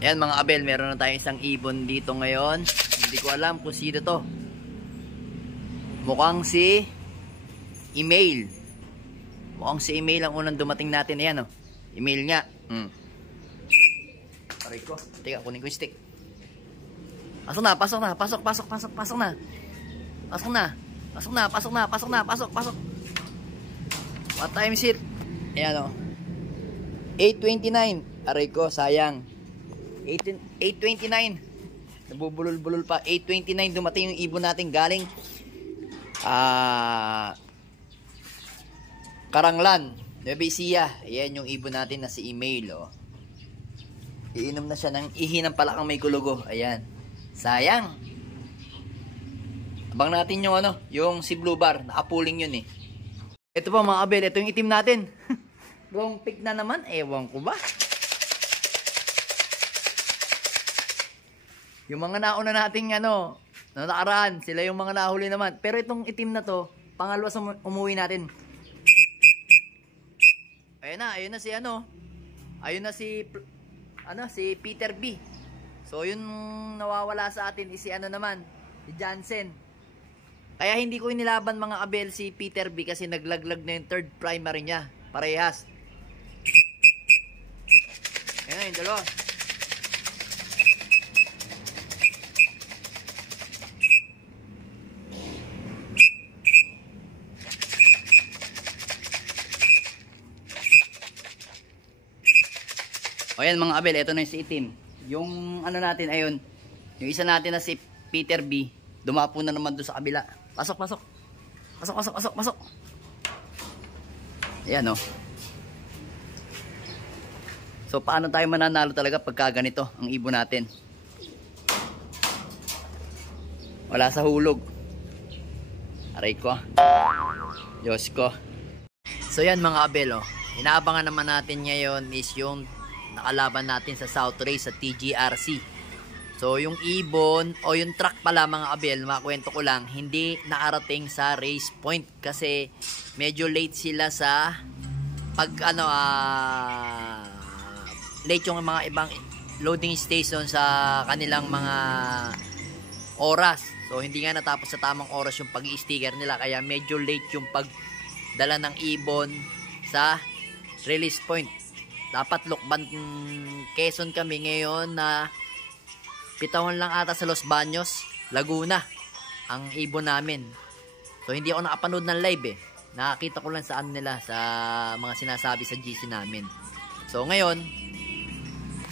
Ayan mga abel, meron na tayong isang ibon dito ngayon. Hindi ko alam kung sino to. Mukhang si Email. Mukhang si Email ang unang dumating natin. Ayan o. Email nga. Aray ko. Teka, kunin ko yung stick. Pasok na, pasok na. Pasok na. Pasok na. Pasok. What time is it? Ayan o. 8:29. Aray ko, sayang. 8:29. Nabubulol-bulol pa. 8:29 dumating yung ibon natin galing Karanglan, Nueva Ecija. Ayan yung ibon natin na si Email, oh. Iinom na siya ng ihi ng palakang may kulugo. Ayan. Sayang. Abang natin yung yung si Blue Bar. Nakapuling yun eh. Ito pa mga abel, ito yung itim natin. Wrong pick na naman. Ewan ko ba? Yung mga nauna nating nakaraan, sila yung mga nahuli naman. Pero itong itim na to, pangalawa sa umuwi natin. Ayun na si Ayun na si Peter B. So yung nawawala sa atin is si naman, si Jansen. Kaya hindi ko inilaban mga abel si Peter B kasi naglaglag na yung third primary niya. Parehas. Ayun na yung dalawa. O yan mga abel, ito na yung si itim. Yung natin, ayun. Yung isa natin na si Peter B. Dumapo na naman doon sa kabila. Pasok. Ayan o. So paano tayo mananalo talaga pagka ganito ang ibon natin? Wala sa hulog. Aray ko. Diyos ko. So yan mga abel, inaabangan naman natin ngayon is yung nakalaban natin sa South Race sa TGRC. So yung ibon o yung truck pala mga abel, makwento ko lang, hindi nakarating sa race point kasi medyo late sila sa late yung mga ibang loading station sa kanilang mga oras. So hindi nga natapos sa tamang oras yung pag-i-sticker nila, kaya medyo late yung pagdala ng ibon sa release point. Dapat Lukban, Quezon kami ngayon na pitahon lang ata sa Los Baños, Laguna ang ibon namin. So hindi ako nakapanood ng live eh. Nakakita ko lang sa nila sa mga sinasabi sa GC namin. So ngayon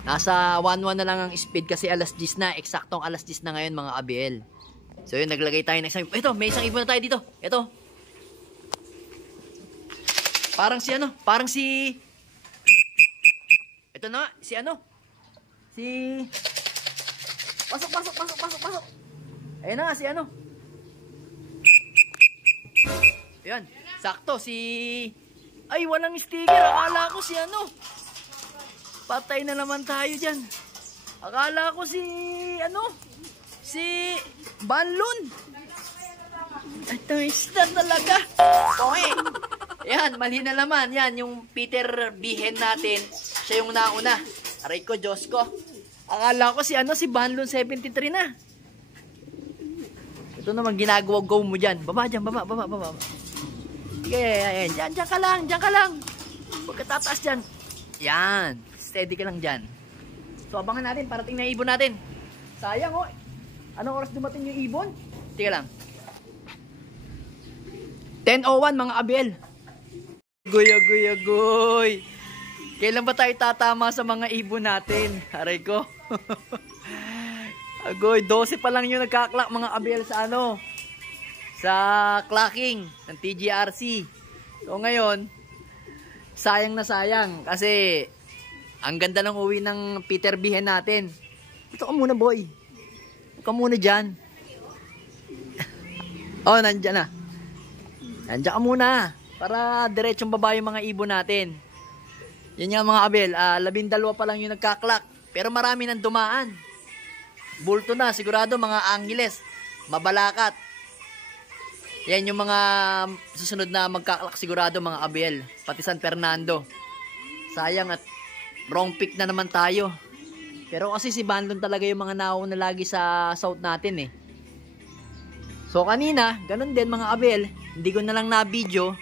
nasa 1-1 na lang ang speed kasi alas 10 na, eksaktong alas 10 na ngayon mga ABL. So yun, naglagay tayo ng isang, ito, may isang ibon na tayo dito. Ito. Parang si ito na, si Pasok. Ayun na nga, si Ayan, sakto, ay, walang sticker. Akala ko patay na naman tayo dyan. Akala ko si Banlon. Ito, isda talaga. Okay. Ayan, mali na naman. Yan, yung Peter Bihen natin. Siya yung nauna. Aray ko, Diyos ko. Akala ko si Banlon 73 na. Ito naman ginagawa-go mo dyan. Baba dyan, baba. Sige, ayan. Dyan ka lang. Huwag ka tataas dyan. Yan. Steady ka lang dyan. So, abangan natin. Parating na ibon natin. Sayang, oh. Anong oras dumating yung ibon? Tika lang. 10:01 mga abel. Goy. Kailan ba tayo tatama sa mga ibon natin? Aray ko. Agoy, 12 pa lang yung nagka-clock mga abel sa clocking ng TGRC. So ngayon, sayang na sayang kasi ang ganda ng uwi ng Peter Bihen natin. Ito ka muna, boy. Ito ka muna dyan. Oh, nandyan na. Nandyan ka muna para diretsong baba yung mga ibon natin. Yan nga mga abel, 12 pa lang yung nagka-clock. Pero marami nang dumaan. Bulto na, sigurado mga Angeles, Mabalacat. Yan yung mga susunod na magka-clock sigurado mga abel. Pati San Fernando. Sayang at wrong pick na naman tayo. Pero kasi si Banlon talaga yung mga nauna lagi sa south natin eh. So kanina, ganun din mga abel. Hindi ko na lang na video.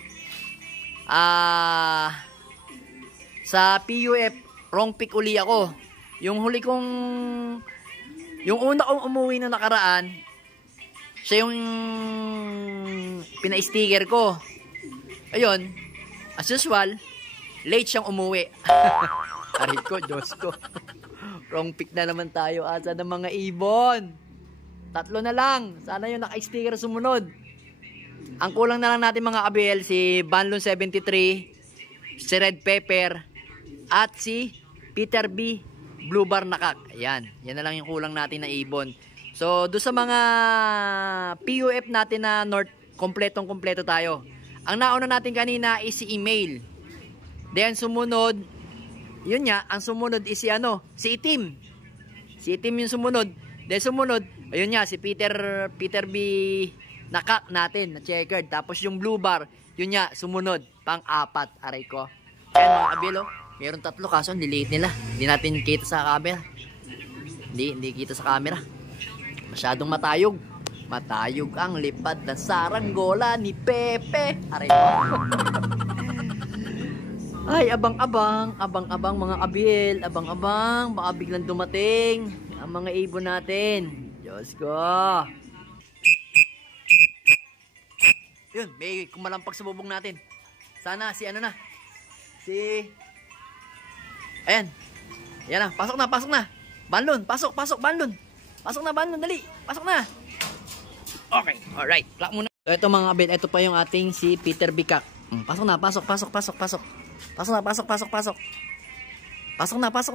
Sa PUF, wrong pick uli ako. Yung huli kong, yung una kong umuwi na nakaraan, siya yung pina-sticker ko. Ayun, as usual, late siyang umuwi. Aray ko, Diyos ko. Wrong pick na naman tayo asa ng mga ibon. 3 na lang. Sana yung naka-sticker sumunod. Ang kulang na lang natin mga abel, si Banlon 73, si Red Pepper, at si Peter B. Blue Bar Nakak. Ayan. Yan na lang yung kulang natin na ibon. So, doon sa mga PUF natin na North, kompletong-kompleto tayo. Ang nauna natin kanina is si email. Then, sumunod, yun nga, ang sumunod is si si Itim. Si Itim yung sumunod. Then, sumunod, ayun nga, si Peter B. Nakak natin, na checkered. Tapos yung blue bar, yun nga, sumunod, pang-4. Aray ko. Ayan mga kabilo, meron 3 kaso, niliit nila. Hindi natin kita sa camera. Hindi kita sa camera. Masyadong matayog. Matayog ang lipad na saranggola ni Pepe. Aray ko. Ay, abang-abang mga kabil, abang-abang, baka biglang dumating ang mga ibon natin. Diyos ko. Yun, may kumalampag sa bubong natin. Sana si ayan. Ayan na, pasok na. Banlon, pasok, Banlon. Pasok na, Banlon, dali. Pasok na. Okay, alright. Plak muna. So, ito mga kabit, ito pa yung ating si Peter Bikak. Pasok na, pasok. Pasok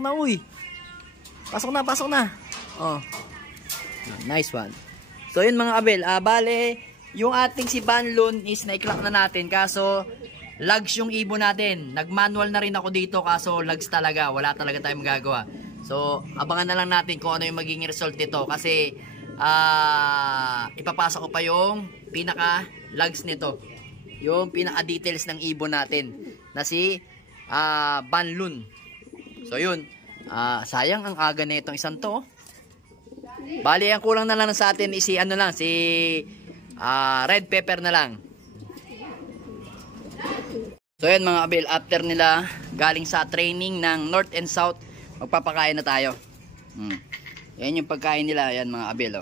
na, uy. Pasok na. Oh. Nice one. So, yun mga kabel, bale, yung ating si Banlon is na-clock na natin kaso lags yung ibon natin. Nag-manual na rin ako dito kaso lags talaga. Wala talaga tayong magagawa. So, abangan na lang natin kung ano yung magiging result nito kasi ipapasok ko pa yung pinaka-lags nito. Yung pinaka-details ng ibon natin na si Banlon. So, yun. Sayang ang aga na itong isang to. Bali, ang kulang na lang sa atin is si Red Pepper na lang. So yan mga kabil, after nila galing sa training ng North and South, magpapakain na tayo. Yan yung pagkain nila, yan mga kabil.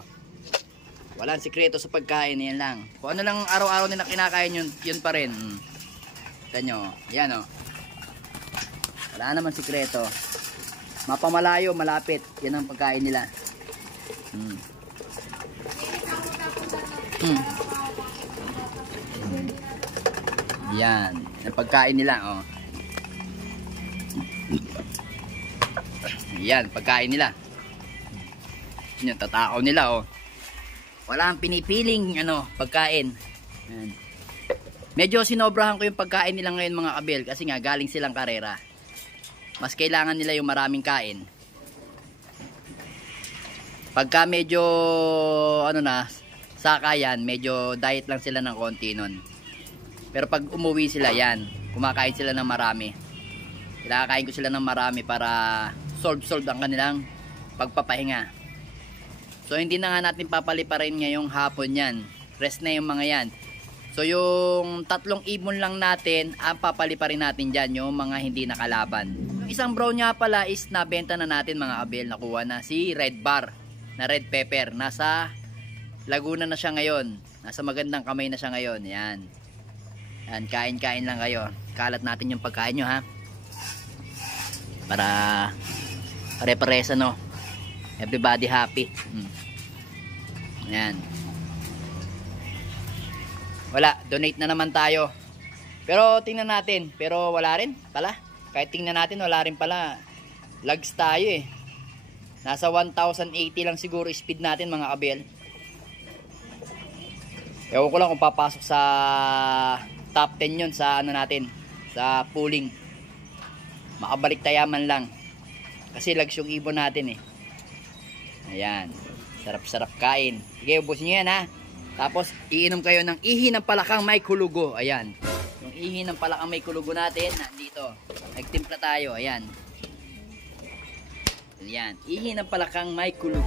Walang sikreto sa pagkain, yan lang. Kung ano lang araw-araw nila kinakain, yun pa rin. Tignan nyo, yan o. Wala naman sikreto. Mapamalayo, malapit, yan ang pagkain nila. Yan, ang pagkain nila, oh. Yan, pagkain nila. Yan, tatakaw nila, oh. Wala ang pinipiling, pagkain. Yan. Medyo sinobrahan ko yung pagkain nila ngayon mga kabel kasi nga galing silang karera. Mas kailangan nila yung maraming kain. Pagka medyo, sakayan, medyo diet lang sila ng konti nun. Pero pag umuwi sila, yan, kumakain sila ng marami. Kinakain ko sila ng marami para solve ang kanilang pagpapahinga. So hindi na nga natin papaliparin ngayong hapon yan. Rest na yung mga yan. So yung 3 ibon lang natin, ang papaliparin natin dyan, yung mga hindi nakalaban. Yung isang brown niya pala is nabenta na natin mga kabel. Nakuha na si Red Bar na Red Pepper. Nasa Laguna na siya ngayon. Nasa magandang kamay na siya ngayon. Yan. Yan, kain-kain lang kayo. Kalat natin yung pagkain nyo, ha? Para pare-pares, everybody happy. Yan. Wala, donate na naman tayo. Pero tingnan natin. Pero wala rin pala. Kahit tingnan natin, wala rin pala. Lags tayo eh. Nasa 1080 lang siguro speed natin mga kabel. Ewan ko lang kung papasok sa top 10 yun sa natin, sa pooling. Makabalik tayaman lang. Kasi lags yung ibon natin eh. Ayan. Sarap-sarap kain. Sige, ubusin nyo yan ha. Tapos, iinom kayo ng ihi ng palakang may kulugo. Ayan. Yung ihi ng palakang may kulugo natin, nandito. Nagtimpla tayo. Ayan. Yan, ihi ng palakang may kulugo.